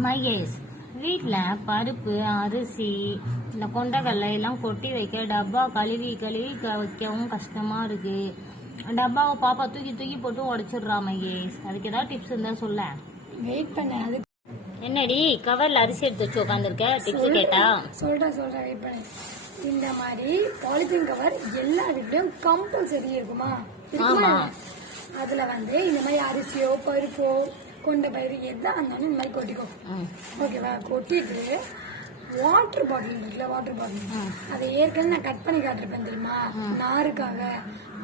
மகேஷ், வீட்டில் பருப்பு அரிசி இந்த கொண்டக்கடலை எல்லாம் கொட்டி வைக்க டப்பா கழுவி வைக்கவும் கஷ்டமா இருக்கு. டப்பாவை பாப்பா தூக்கி தூக்கி போட்டு உடைச்சிடுறா மகேஷ். அதுக்கு ஏதாவது டிப்ஸ் இருந்தா சொல்ல. வெயிட் பண்ண. அது என்னடி கவர்ல அரிசி எடுத்து வச்சு உட்காந்துருக்க? டிப்ஸ் கேட்டா சொல்றேன் வெயிட் பண்ணு. இந்த மாதிரி பாலித்தீன் கவர் எல்லா வீட்லயும் கம்பல்சரி இருக்குமா? அதுல இந்த மாதிரி அரிசியோ பருப்போ கொண்ட பயிறு எதா இருந்தாலும் இந்த மாதிரி கொட்டிக்கோ. ஓகேவா? கொட்டிட்டு வாட்டர் பாட்டில் இருக்குல்ல, வாட்டர் பாட்டில் அதை ஏற்கனவே நான் கட் பண்ணி காட்டிருப்பேன் தெரியுமா, நாருக்காக.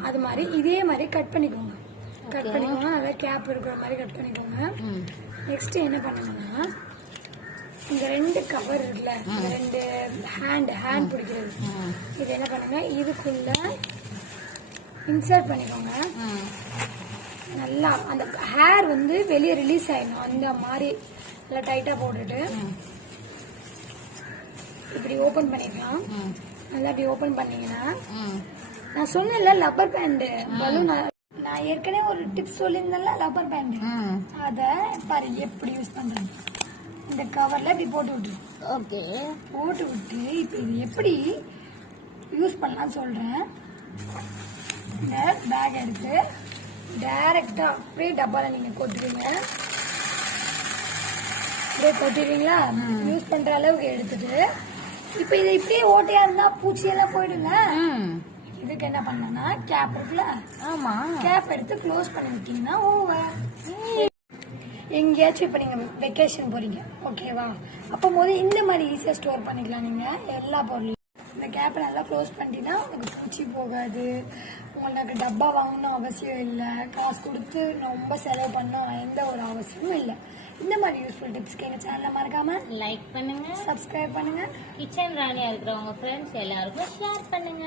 அது மாதிரி இதே மாதிரி கட் பண்ணிக்கோங்க. நல்லா கேப் இருக்கிற மாதிரி கட் பண்ணிக்கோங்க. நெக்ஸ்ட் என்ன பண்ணுங்கன்னா, இந்த 2 கவர் இருக்குல்ல, இந்த 2 ஹேண்ட் பிடிக்கிறது, இது என்ன பண்ணுங்க, இதுக்குள்ள இன்சர்ட் பண்ணிக்கோங்க. நல்லா அந்த ஹேர் வெளியே ரிலீஸ் ஆயிடும். அந்த மாதிரி நல்லா டைட்டா போட்டுட்டு இப்படி ஓபன் பண்ணிக்கலாம். நல்லா இப்படி ஓபன் பண்ணீங்கன்னா, நான் சொன்னேன்ல லப்பர் பேண்ட் பலூன், நான் ஏற்கனவே ஒரு டிப்ஸ் சொல்லியிருந்தேன்ல லப்பர் பேண்ட், அத பாரு எப்படி யூஸ் பண்றேன். இந்த கவர்ல இப்படி போட்டு விட்டு, ஓகே, போட்டு விட்டு இப்ப இது எப்படி யூஸ் பண்ணலாம் சொல்றேன். இந்த பேக் எடுத்து டைரக்டா அப்படியே டப்பால நீங்க கொட்டுவீங்க. அப்படியே கொட்டிடுவீங்களா? யூஸ் பண்ற அளவுக்கு எடுத்துட்டு இப்ப இதை இப்படியே ஓட்டையா இருந்தா பூச்சியெல்லாம் போயிடுங்க. இதுக்கு என்ன பண்ணனா, கேப் இருக்குல்ல, ஆமா, கேப் எடுத்து க்ளோஸ் பண்ணி விட்டீங்கன்னா ஓவர். எங்கேயாச்சும் இப்ப நீங்க வெக்கேஷன் போறீங்க, ஓகேவா? அப்போ போது இந்த மாதிரி ஈஸியா ஸ்டோர் பண்ணிக்கலாம் நீங்க எல்லா பொருளையும். இந்த கேப்பை நல்லா க்ளோஸ் பண்ணிட்டீங்கன்னா உங்களுக்கு பூச்சி போகாது. உங்களுக்கு டப்பா வாங்கணும் அவசியம் இல்லை, காசு கொடுத்து ரொம்ப செலவு பண்ணணும் எந்த ஒரு அவசியமும் இல்லை. இந்த மாதிரி யூஸ்ஃபுல் டிப்ஸ்க்கு எங்கள் சேனலை மறக்காம லைக் பண்ணுங்க, சப்ஸ்கிரைப் பண்ணுங்க. கிச்சன் ராணியா இருக்கிறவங்க ஃப்ரெண்ட்ஸ் எல்லாருக்கும் ஷேர் பண்ணுங்க.